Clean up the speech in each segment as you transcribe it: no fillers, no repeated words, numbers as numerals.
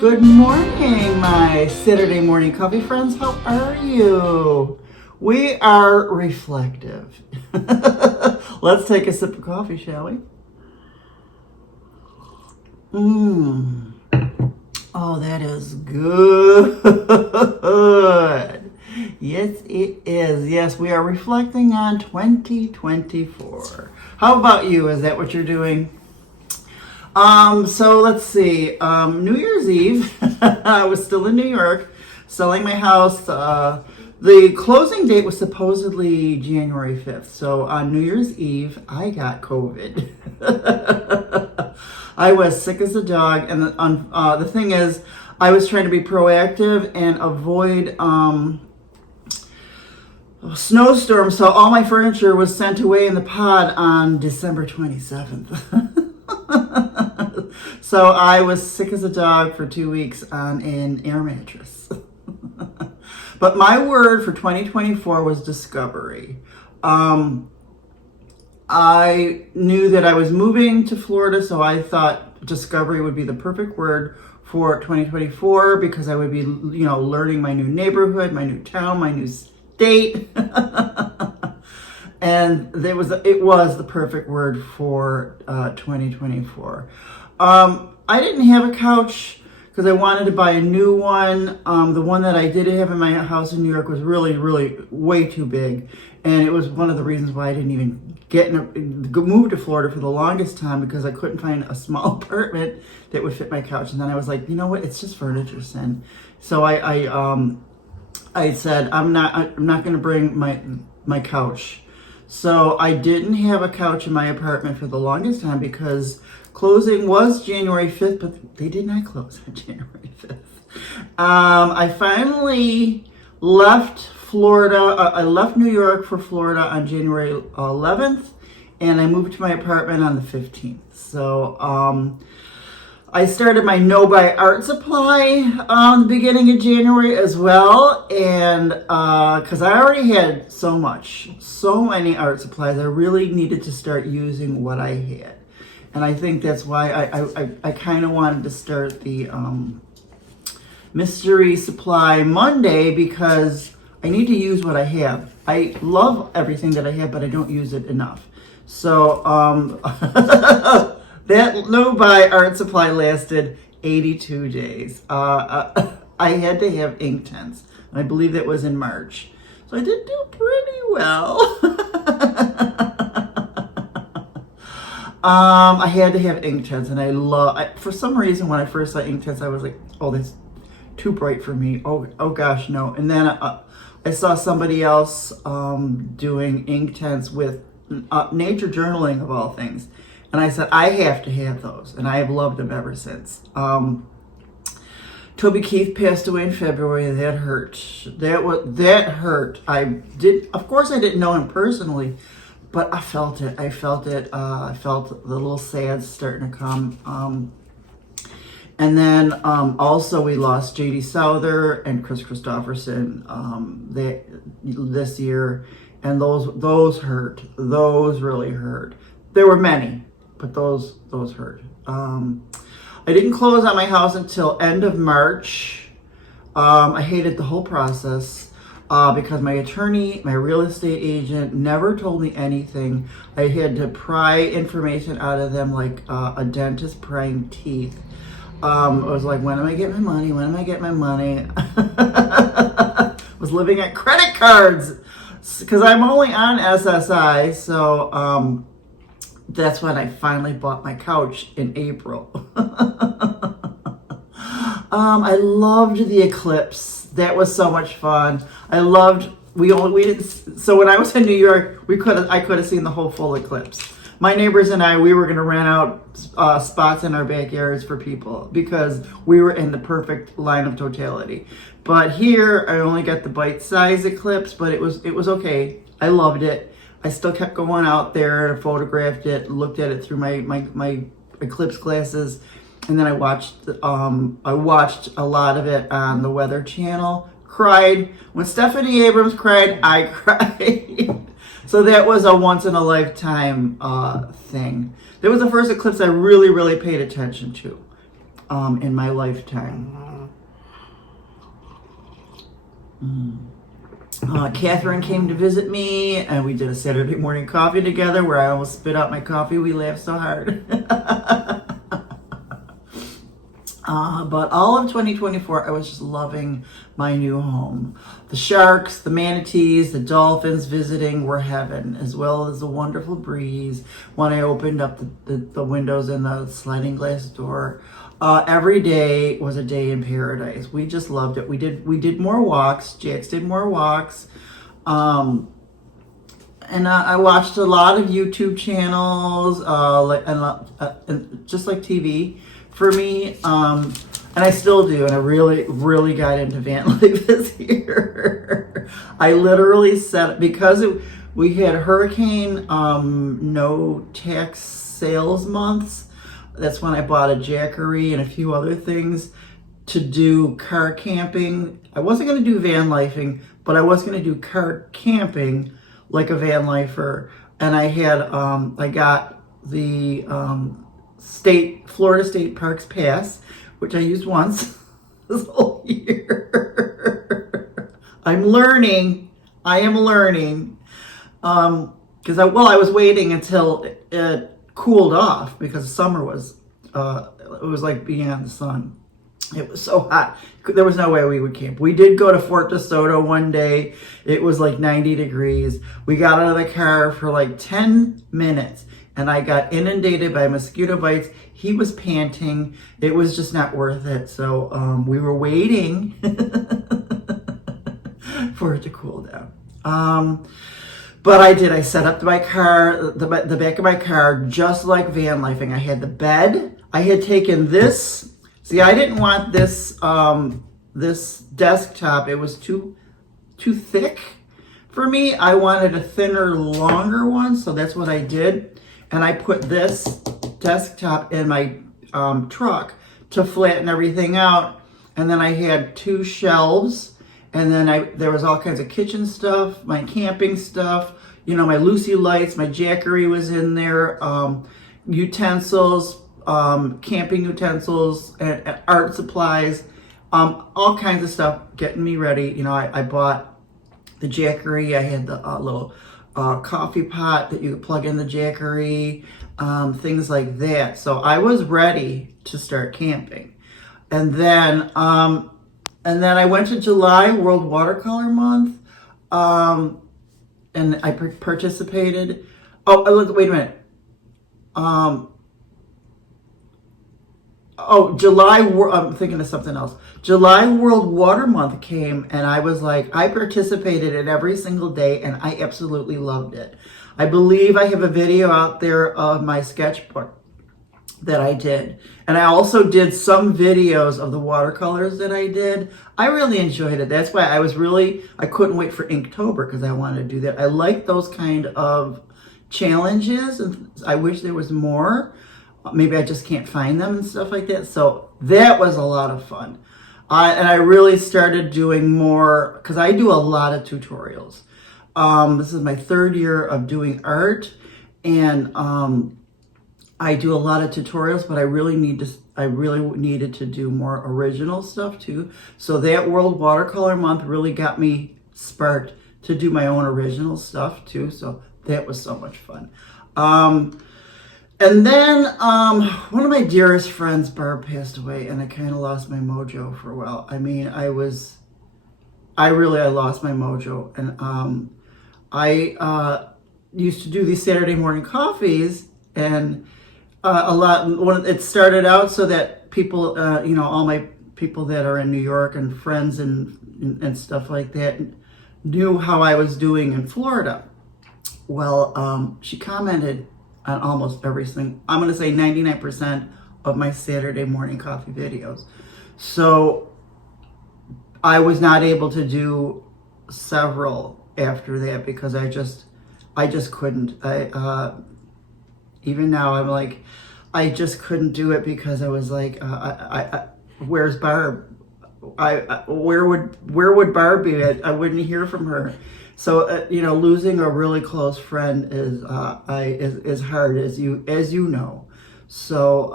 Good morning, my Saturday morning coffee friends. How are you? We are reflective. Let's take a sip of coffee, shall we? Oh, that is good. Yes, it is. Yes, we are reflecting on 2024. How about you? Is that what you're doing? So let's see. New Year's Eve, I was still in New York, selling my house. The closing date was supposedly January 5th. So on New Year's Eve, I got COVID. I was sick as a dog. And the thing is, I was trying to be proactive and avoid snowstorms. So all my furniture was sent away in the pod on December 27th. So I was sick as a dog for 2 weeks on an air mattress. But my word for 2024 was discovery. I knew that I was moving to Florida, so I thought discovery would be the perfect word for 2024 because I would be, learning my new neighborhood, my new town, my new state. And it was the perfect word for 2024. I didn't have a couch because I wanted to buy a new one. The one that I did have in my house in New York was really, really way too big. And it was one of the reasons why I didn't even move to Florida for the longest time, because I couldn't find a small apartment that would fit my couch. And then I was like, you know what? It's just furniture, sin. So I said, I'm not going to bring my couch. So I didn't have a couch in my apartment for the longest time because closing was January 5th, but they did not close on January 5th. I finally left Florida. I left New York for Florida on January 11th, and I moved to my apartment on the 15th. So I started my no-buy art supply the beginning of January as well, and because I already had so many art supplies, I really needed to start using what I had. And I think that's why I kind of wanted to start the mystery supply Monday, because I need to use what I have. I love everything that I have, but I don't use it enough. So that no-buy art supply lasted 82 days. I had to have Inktense, and I believe that was in March. So I did do pretty well. I had to have Inktense, and for some reason, when I first saw Inktense, I was like, oh, that's too bright for me. Oh gosh, no. And then I saw somebody else doing Inktense with nature journaling, of all things. And I said, I have to have those. And I have loved them ever since. Toby Keith passed away in February. That hurt. That hurt. Of course, I didn't know him personally, but I felt it. I felt the little sad starting to come. And then also we lost J.D. Souther and Chris Christopherson this year. And those hurt. Those really hurt. There were many, but those hurt. I didn't close on my house until end of March. I hated the whole process because my attorney, my real estate agent, never told me anything. I had to pry information out of them like a dentist prying teeth. I was like, when am I getting my money? When am I getting my money? I was living at credit cards because I'm only on SSI. So that's when I finally bought my couch in April. I loved the eclipse. That was so much fun. So when I was in New York, I could have seen the whole full eclipse. My neighbors and we were going to rent out spots in our backyards for people because we were in the perfect line of totality. But here, I only got the bite-size eclipse, but it was okay. I loved it. I still kept going out there and photographed it, looked at it through my eclipse glasses, and then I watched a lot of it on the Weather Channel. Cried when Stephanie Abrams cried. I cried. So that was a once in a lifetime thing. That was the first eclipse I really, really paid attention to. in my lifetime. Catherine came to visit me, and we did a Saturday morning coffee together where I almost spit out my coffee. We laughed so hard. But all of 2024, I was just loving my new home. The sharks, the manatees, the dolphins visiting were heaven, as well as the wonderful breeze when I opened up the windows and the sliding glass door. Every day was a day in paradise. We just loved it. We did more walks. Jax did more walks. And I watched a lot of YouTube channels, just like TV for me. And I still do. And I really got into van life this year. I literally set, because we had hurricane, no tax sales months. That's when I bought a Jackery and a few other things to do car camping. I wasn't going to do van lifing, but I was going to do car camping like a van lifer. And I had, I got the Florida State Parks Pass, which I used once this whole year. I am learning. Because I was waiting until it cooled off, because summer was, it was like being on the sun. It was so hot. There was no way we would camp. We did go to Fort DeSoto one day. It was like 90 degrees. We got out of the car for like 10 minutes and I got inundated by mosquito bites. He was panting. It was just not worth it. So we were waiting for it to cool down. But I did. I set up my car, the back of my car, just like van lifing. I had the bed. I had taken this. See, I didn't want this this desktop. It was too thick for me. I wanted a thinner, longer one, so that's what I did. And I put this desktop in my truck to flatten everything out. And then I had 2 shelves. And then there was all kinds of kitchen stuff, my camping stuff, you know, my Lucy lights, my Jackery was in there, utensils, camping utensils, and art supplies, all kinds of stuff getting me ready. You know, I bought the Jackery. I had the little coffee pot that you could plug in the Jackery, things like that. So I was ready to start camping. And then I went to July, World Watercolor Month, and I participated. Oh, wait a minute. July, I'm thinking of something else. July World Water Month came, and I was like, I participated in every single day, and I absolutely loved it. I believe I have a video out there of my sketchbook that I did. And I also did some videos of the watercolors that I did. I really enjoyed it. That's why I couldn't wait for Inktober, because I wanted to do that. I like those kind of challenges, and I wish there was more. Maybe I just can't find them and stuff like that. So that was a lot of fun. And I really started doing more, because I do a lot of tutorials. This is my 3rd year of doing art, and I do a lot of tutorials, but I really needed to do more original stuff too. So that World Watercolor Month really got me sparked to do my own original stuff too. So that was so much fun. And then one of my dearest friends, Barb, passed away, and I kind of lost my mojo for a while. I mean, I lost my mojo, and I used to do these Saturday morning coffees, and it started out so that people, all my people that are in New York and friends and stuff like that knew how I was doing in Florida. Well, she commented on almost everything. I'm going to say 99% of my Saturday morning coffee videos. So I was not able to do several after that, because I just couldn't. Even now I'm like, I just couldn't do it, because I was like, where's Barb? Where would Barb be? I wouldn't hear from her. So losing a really close friend is hard, as you know. So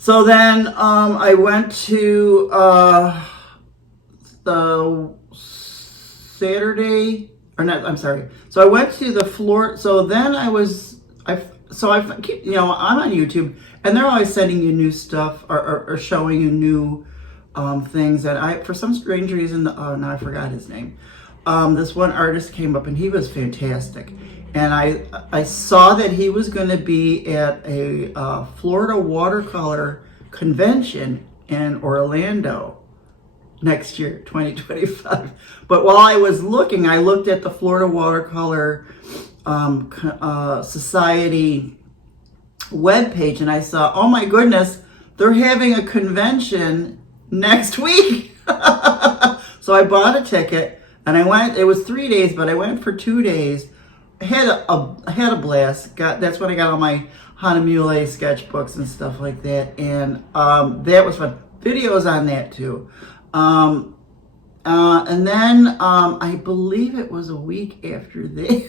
So then I went to the Saturday, or not, I'm sorry. So I went to the floor. So then I keep, you know, I'm on YouTube and they're always sending you new stuff or showing you new things that for some strange reason, oh, now I forgot his name. This one artist came up and he was fantastic. And I saw that he was going to be at a Florida watercolor convention in Orlando next year, 2025. But while I was looking, I looked at the Florida Watercolor Society webpage and I saw, oh my goodness, they're having a convention next week. So I bought a ticket and I went. It was 3 days, but I went for 2 days. I had a blast. That's when I got all my Hanamule sketchbooks and stuff like that, and that was fun. Videos on that too. And then I believe it was a week after that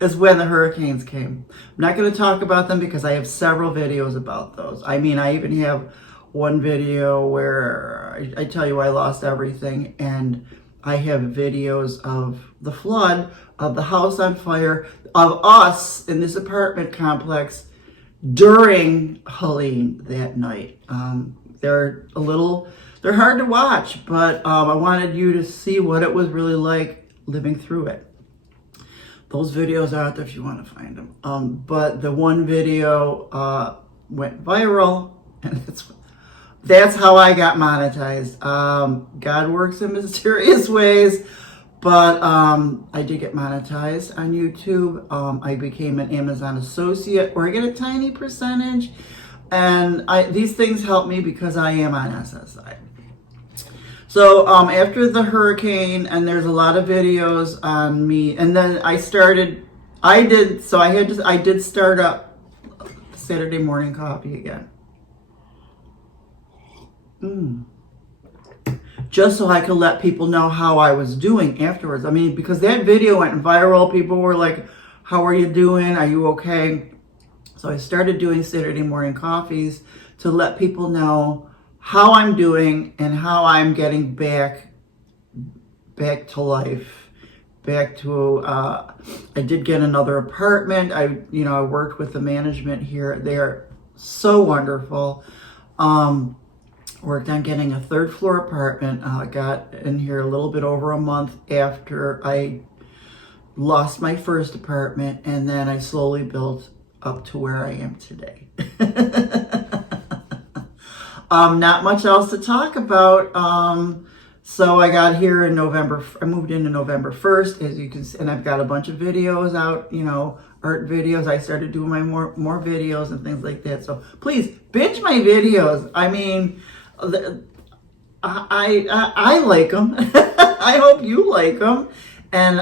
is when the hurricanes came. I'm not going to talk about them because I have several videos about those. I mean, I even have one video where I tell you I lost everything, and I have videos of the flood, of the house on fire, of us in this apartment complex during Helene that night. They're hard to watch, but I wanted you to see what it was really like living through it. Those videos are out there if you want to find them. But the one video went viral, and that's how I got monetized. God works in mysterious ways, but I did get monetized on YouTube. I became an Amazon associate where I get a tiny percentage, and these things help me because I am on SSI. So after the hurricane, and there's a lot of videos on me, and then I did start up Saturday morning coffee again. Just so I could let people know how I was doing afterwards. I mean, because that video went viral. People were like, how are you doing? Are you okay? So I started doing Saturday morning coffees to let people know how I'm doing and how I'm getting back to life. Back to, I did get another apartment. I worked with the management here. They are so wonderful. Worked on getting a third floor apartment. Got in here a little bit over a month after I lost my first apartment, and then I slowly built up to where I am today. Not much else to talk about. So I got here in November. I moved in November 1st, as you can see, and I've got a bunch of videos out, art videos. I started doing my more videos and things like that. So please binge my videos. I mean, I like them. I hope you like them. And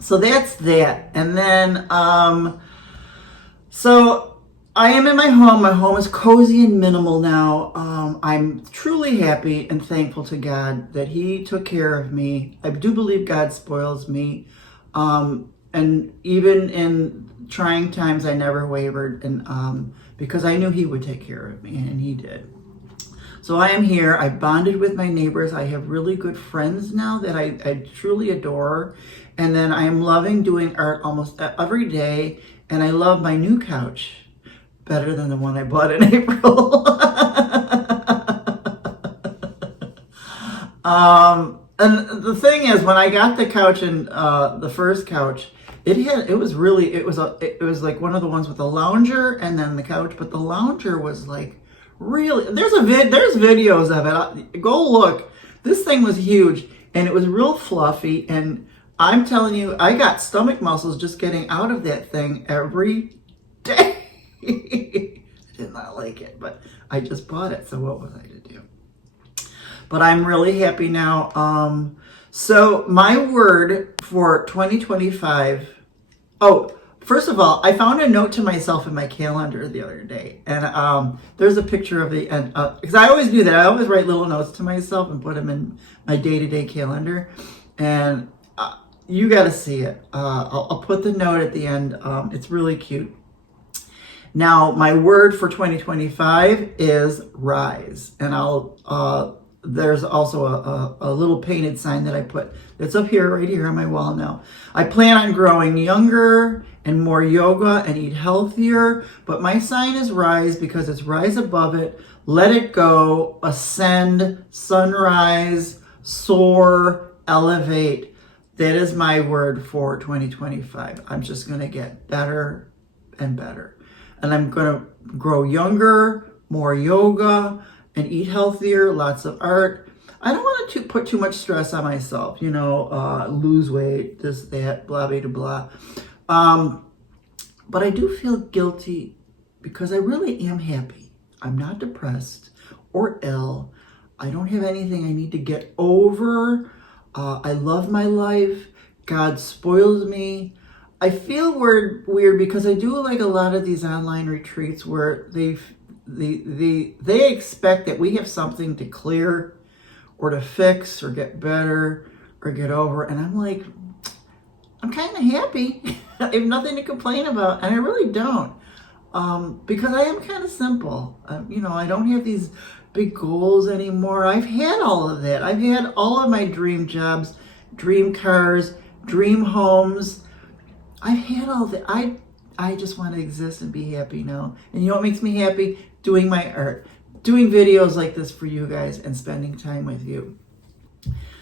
so that's that. And then so I am in my home. My home is cozy and minimal now. I'm truly happy and thankful to God that He took care of me. I do believe God spoils me. And even in trying times, I never wavered, and because I knew He would take care of me, and He did. So I am here. I bonded with my neighbors. I have really good friends now that I truly adore. And then I am loving doing art almost every day. And I love my new couch better than the one I bought in April. And the thing is, when I got the couch and the first couch, it was like one of the ones with a lounger and then the couch, but the lounger was like really, there's videos of it. Go look. This thing was huge and it was real fluffy, and I'm telling you, I got stomach muscles just getting out of that thing every day. I did not like it, but I just bought it, so what was I to do? But I'm really happy now. So my word for 2025, first of all, I found a note to myself in my calendar the other day, and there's a picture of the end, because I always do that. I always write little notes to myself and put them in my day-to-day calendar, and you got to see it. I'll put the note at the end. It's really cute. Now, my word for 2025 is rise. And there's also a little painted sign that I put that's up here, right here on my wall now. I plan on growing younger and more yoga and eat healthier, but my sign is rise because it's rise above it, let it go, ascend, sunrise, soar, elevate. That is my word for 2025. I'm just going to get better and better. And I'm going to grow younger, more yoga, and eat healthier, lots of art. I don't want to put too much stress on myself, you know, lose weight, this, that, blah, blah, blah. But I do feel guilty because I really am happy. I'm not depressed or ill. I don't have anything I need to get over. I love my life. God spoils me. I feel weird because I do like a lot of these online retreats where they expect that we have something to clear or to fix or get better or get over. And I'm like, I'm kind of happy. I have nothing to complain about. And I really don't. Because I am kind of simple. You know, I don't have these big goals anymore. I've had all of that. I've had all of my dream jobs, dream cars, dream homes. I've had all that. I just want to exist and be happy now. And you know what makes me happy? Doing my art, doing videos like this for you guys and spending time with you.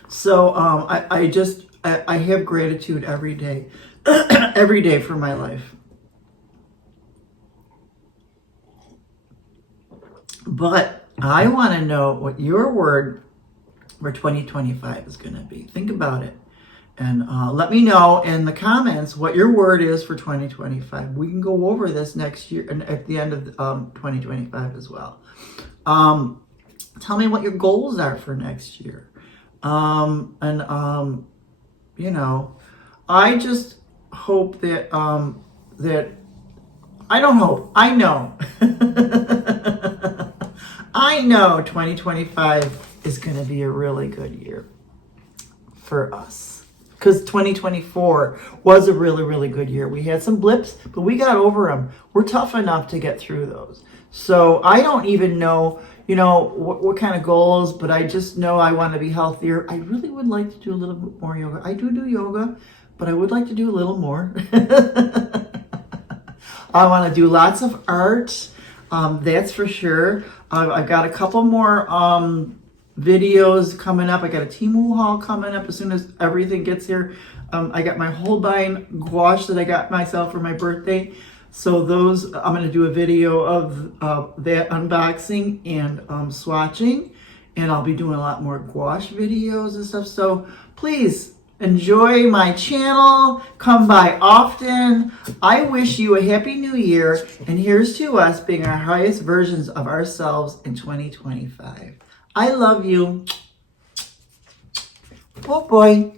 So I have gratitude every day, every day for my life. But I want to know what your word for 2025 is going to be. Think about it. And let me know in the comments what your word is for 2025. We can go over this next year and at the end of 2025 as well. Tell me what your goals are for next year. You know, I just hope that, I don't hope, I know. I know 2025 is going to be a really good year for us. Because 2024 was a really, really good year. We had some blips, but we got over them. We're tough enough to get through those. So I don't even know, you know, what kind of goals, but I just know I want to be healthier. I really would like to do a little bit more yoga. I do yoga, but I would like to do a little more. I want to do lots of art. That's for sure. I've got a couple more videos coming up. I got a Temu haul coming up as soon as everything gets here. I got my Holbein gouache that I got myself for my birthday. So those, I'm going to do a video of that unboxing and swatching. And I'll be doing a lot more gouache videos and stuff. So please enjoy my channel. Come by often. I wish you a happy new year. And here's to us being our highest versions of ourselves in 2025. I love you. Oh boy.